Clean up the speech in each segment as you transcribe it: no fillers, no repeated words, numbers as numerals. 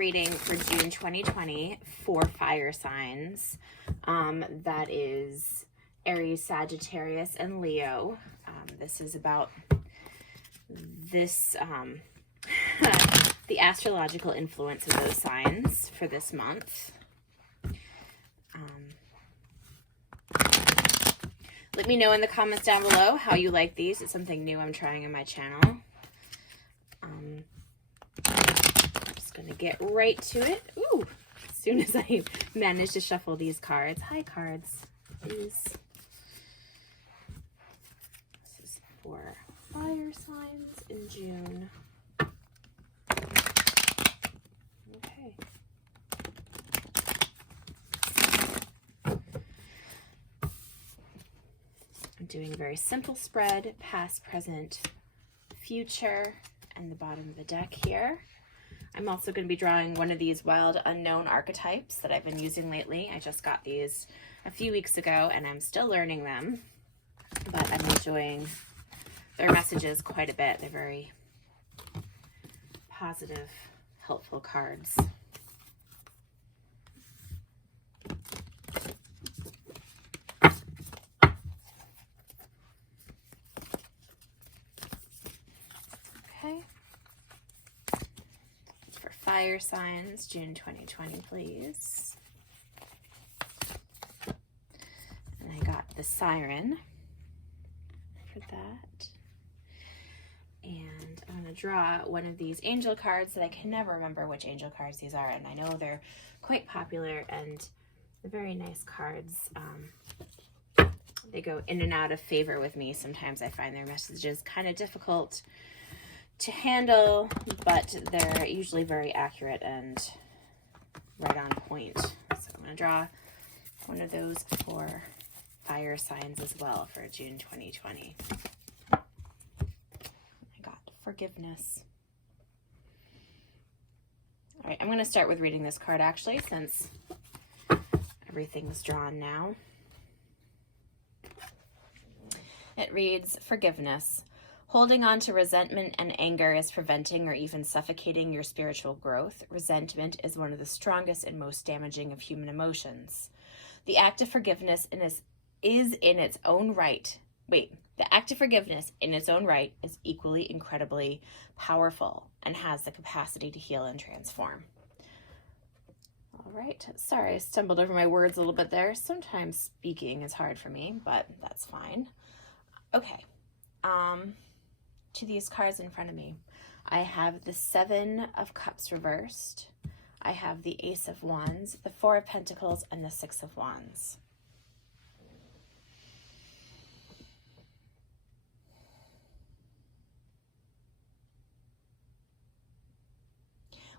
reading for June 2020 for fire signs. That is Aries, Sagittarius, and Leo. This is about this, the astrological influence of those signs for this month. Let me know in the comments down below how you like these. It's something new I'm trying on my channel. I'm just going to get right to it. Ooh, as soon as I manage to shuffle these cards. Hi, cards. Please. This is for fire signs in June. Okay. I'm doing a very simple spread, past, present, future, and the bottom of the deck here. I'm also going to be drawing one of these wild unknown archetypes that I've been using lately. I just got these a few weeks ago and I'm still learning them, but I'm enjoying their messages quite a bit. They're very positive, helpful cards. Okay. For fire signs, June 2020, please. And I got the siren for that. And I'm going to draw one of these angel cards that I can never remember which angel cards these are. And I know they're quite popular and they're very nice cards. They go in and out of favor with me. Sometimes I find their messages kind of difficult to handle, but they're usually very accurate and right on point. So I'm going to draw one of those for fire signs as well for June 2020. I got forgiveness. All right, I'm going to start with reading this card actually, since everything's drawn now. It reads, forgiveness. Holding on to resentment and anger is preventing or even suffocating your spiritual growth. Resentment is one of the strongest and most damaging of human emotions. The act of forgiveness is in its own right. The act of forgiveness in its own right is equally incredibly powerful and has the capacity to heal and transform. All right. Sorry, I stumbled over my words a little bit there. Sometimes speaking is hard for me, but that's fine. Okay. To these cards in front of me, I have the Seven of Cups reversed. I have the Ace of Wands, the Four of Pentacles, and the Six of Wands.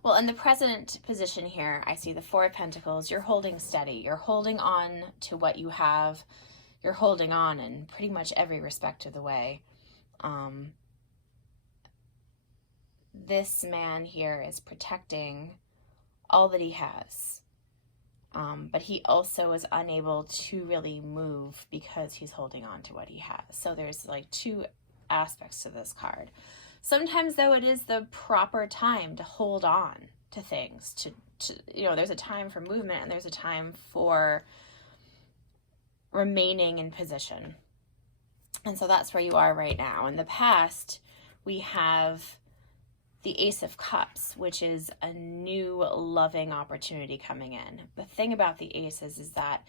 Well, in the present position here, I see the Four of Pentacles. You're holding steady. You're holding on to what you have. You're holding on in pretty much every respect of the way. This man here is protecting all that he has. But he also is unable to really move because he's holding on to what he has. So there's like two aspects to this card. Sometimes, though, it is the proper time to hold on to things. There's a time for movement and there's a time for remaining in position. And so that's where you are right now. In the past, we have the Ace of Cups, which is a new loving opportunity coming in. The thing about the aces is that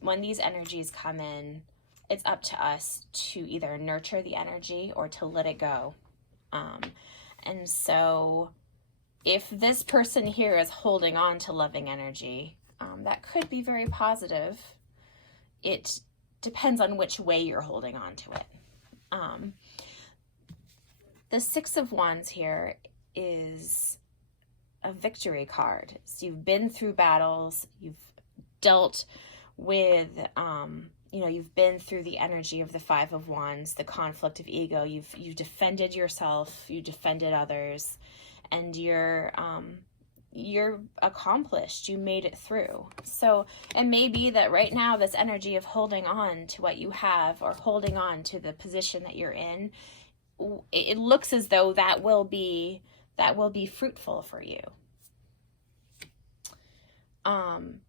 when these energies come in, it's up to us to either nurture the energy or to let it go. And so if this person here is holding on to loving energy, that could be very positive. It depends on which way you're holding on to it. The Six of Wands here is a victory card. So you've been through battles, you've dealt with, you've been through the energy of the Five of Wands, the conflict of ego. You've defended yourself, you defended others, and you're accomplished. You made it through. So it may be that right now this energy of holding on to what you have or holding on to the position that you're in, it looks as though that will be fruitful for you.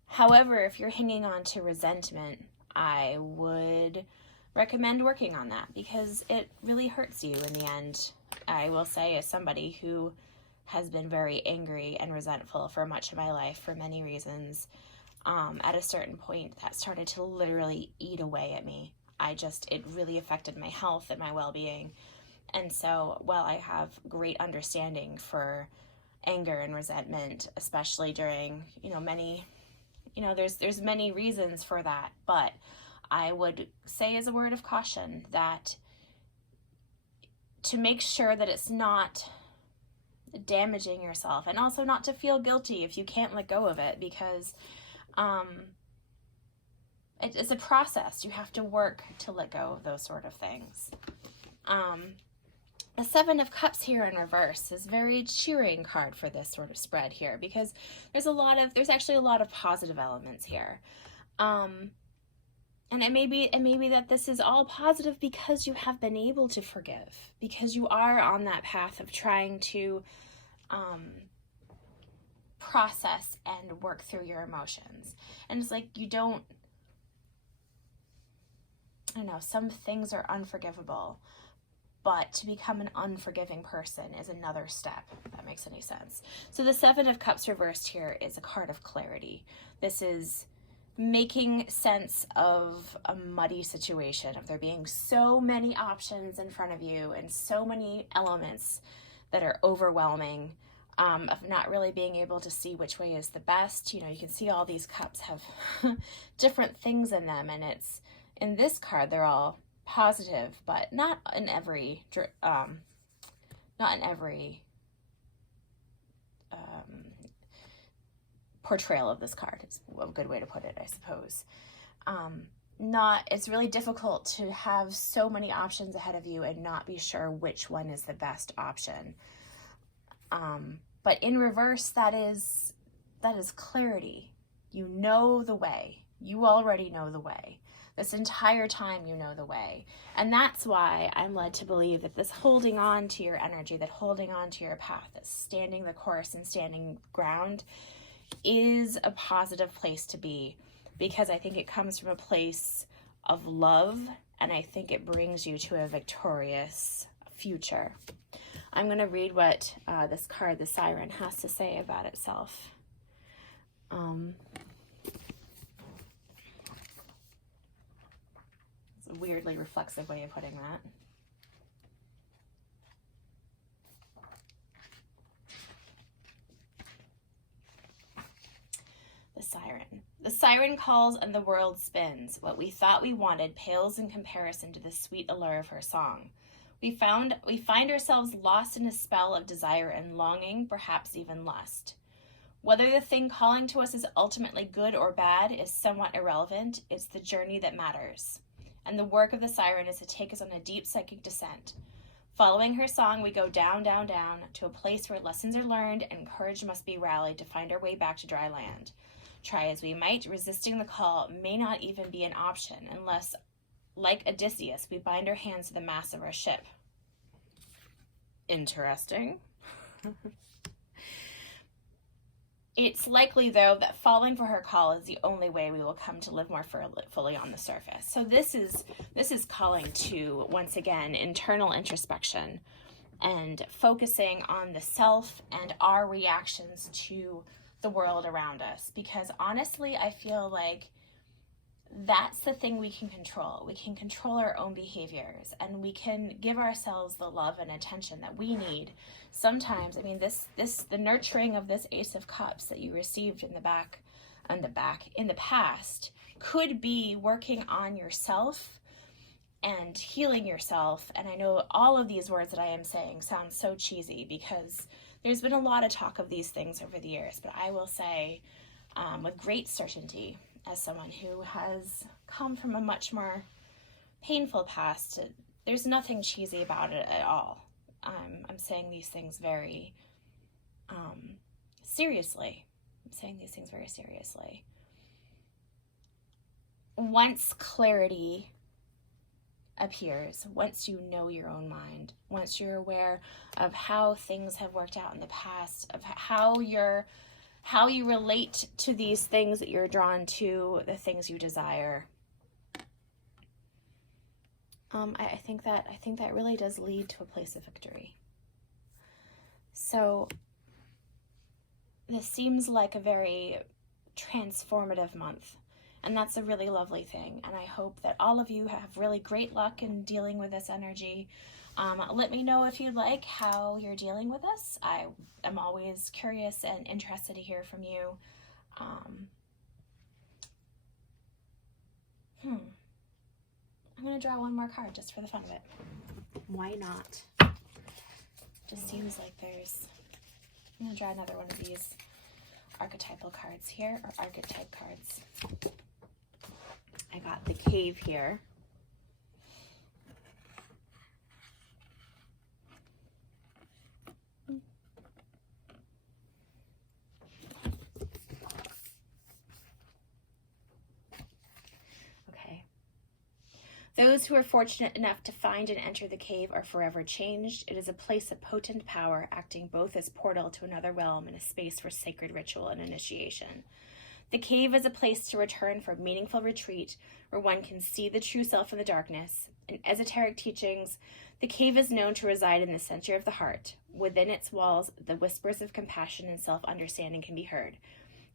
However, if you're hanging on to resentment, I would recommend working on that because it really hurts you in the end. I will say, as somebody who has been very angry and resentful for much of my life for many reasons, at a certain point that started to literally eat away at me. It really affected my health and my well-being. And so while I have great understanding for anger and resentment, especially during, there's many reasons for that, but I would say as a word of caution that to make sure that it's not damaging yourself, and also not to feel guilty if you can't let go of it, because it's a process. You have to work to let go of those sort of things. The Seven of Cups here in reverse is a very cheering card for this sort of spread here, because there's actually a lot of positive elements here. And it may be that this is all positive because you have been able to forgive, because you are on that path of trying to process and work through your emotions. And it's like some things are unforgivable, but to become an unforgiving person is another step, if that makes any sense. So the Seven of Cups reversed here is a card of clarity. This is making sense of a muddy situation, of there being so many options in front of you and so many elements that are overwhelming, of not really being able to see which way is the best. You can see all these cups have different things in them, and in this card they're all positive, but not in every portrayal of this card is a good way to put it, I suppose. It's really difficult to have so many options ahead of you and not be sure which one is the best option. But in reverse, that is clarity. You know the way. You already know the way. This entire time you know the way. And that's why I'm led to believe that this holding on to your energy, that holding on to your path, that standing the course and standing ground is a positive place to be, because I think it comes from a place of love, and I think it brings you to a victorious future. I'm going to read what this card, the Siren, has to say about itself. It's a weirdly reflexive way of putting that. The Siren. The siren calls and the world spins. What we thought we wanted pales in comparison to the sweet allure of her song. We find ourselves lost in a spell of desire and longing, perhaps even lust. Whether the thing calling to us is ultimately good or bad is somewhat irrelevant. It's the journey that matters. And the work of the siren is to take us on a deep psychic descent. Following her song, we go down, down, down to a place where lessons are learned and courage must be rallied to find our way back to dry land. Try as we might, resisting the call may not even be an option unless, like Odysseus, we bind our hands to the mast of our ship. Interesting. It's likely, though, that falling for her call is the only way we will come to live more fully on the surface. So this is calling to, once again, internal introspection and focusing on the self and our reactions to the world around us. Because honestly, I feel like that's the thing we can control. We can control our own behaviors, and we can give ourselves the love and attention that we need. Sometimes, I mean, the nurturing of this Ace of Cups that you received in the past could be working on yourself and healing yourself. And I know all of these words that I am saying sound so cheesy because there's been a lot of talk of these things over the years, but I will say with great certainty, as someone who has come from a much more painful past, there's nothing cheesy about it at all. I'm saying these things very seriously. Once clarity appears, once you know your own mind, once you're aware of how things have worked out in the past, of how how you relate to these things that you're drawn to, the things you desire. I think that really does lead to a place of victory. So this seems like a very transformative month, and that's a really lovely thing. And I hope that all of you have really great luck in dealing with this energy. Let me know if you'd like how you're dealing with this. I am always curious and interested to hear from you. I'm going to draw one more card just for the fun of it. Why not? Just seems like there's... I'm going to draw another one of these archetypal cards here, or archetype cards. I got the Cave here. Those who are fortunate enough to find and enter the cave are forever changed. It is a place of potent power, acting both as portal to another realm and a space for sacred ritual and initiation. The cave is a place to return for meaningful retreat, where one can see the true self in the darkness. In esoteric teachings, the cave is known to reside in the center of the heart. Within its walls, the whispers of compassion and self-understanding can be heard.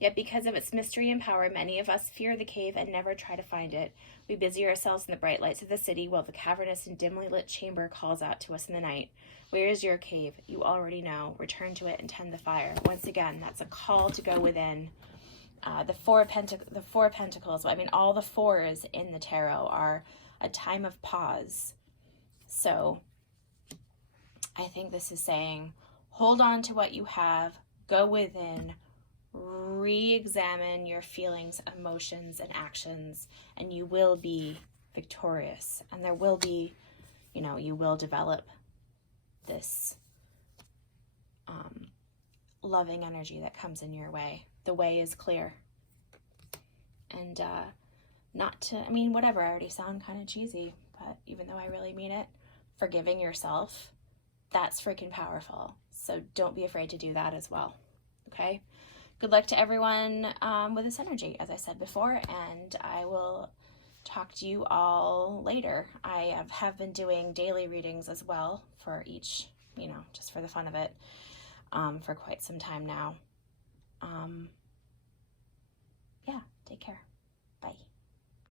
Yet because of its mystery and power, many of us fear the cave and never try to find it. We busy ourselves in the bright lights of the city while the cavernous and dimly lit chamber calls out to us in the night. Where is your cave? You already know. Return to it and tend the fire. Once again, that's a call to go within. The Four of Pentacles, I mean, all the fours in the tarot are a time of pause. So I think this is saying, hold on to what you have, go within, re-examine your feelings, emotions, and actions, and you will be victorious. And there will be, you will develop this loving energy that comes in your way. The way is clear. And whatever, I already sound kind of cheesy, but even though I really mean it, forgiving yourself, that's freaking powerful. So don't be afraid to do that as well. Okay? Good luck to everyone with this energy, as I said before, and I will talk to you all later. I have been doing daily readings as well for each, just for the fun of it, for quite some time now.